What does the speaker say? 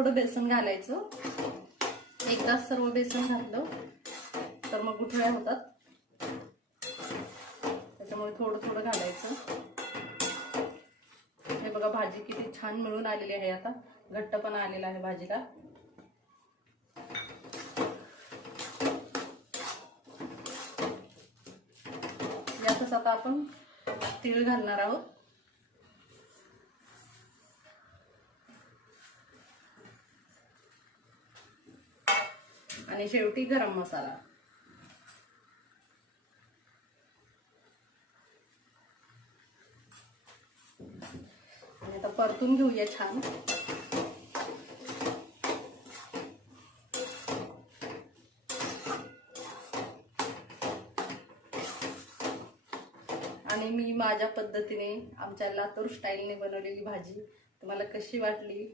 थोडं बेसन घालायचं. एकदाच सर्व बेसन घातलं तर मग गुठळ्या होतात, त्याच्यामुळे थोडं थोडं घालायचं. हे बघा भाजी किती छान मिळून आलेली आहे. आता घट्टपणा आलेला आहे भाजीला. यातच आता आपण तीळ घालणार आहोत. आणि शेवटी गरम मसाला. आणि आता परतून घेऊया छान. आणि मी माझ्या पद्धतीने आमच्या लातूर स्टाईलने बनवलेली भाजी तुम्हाला कशी वाटली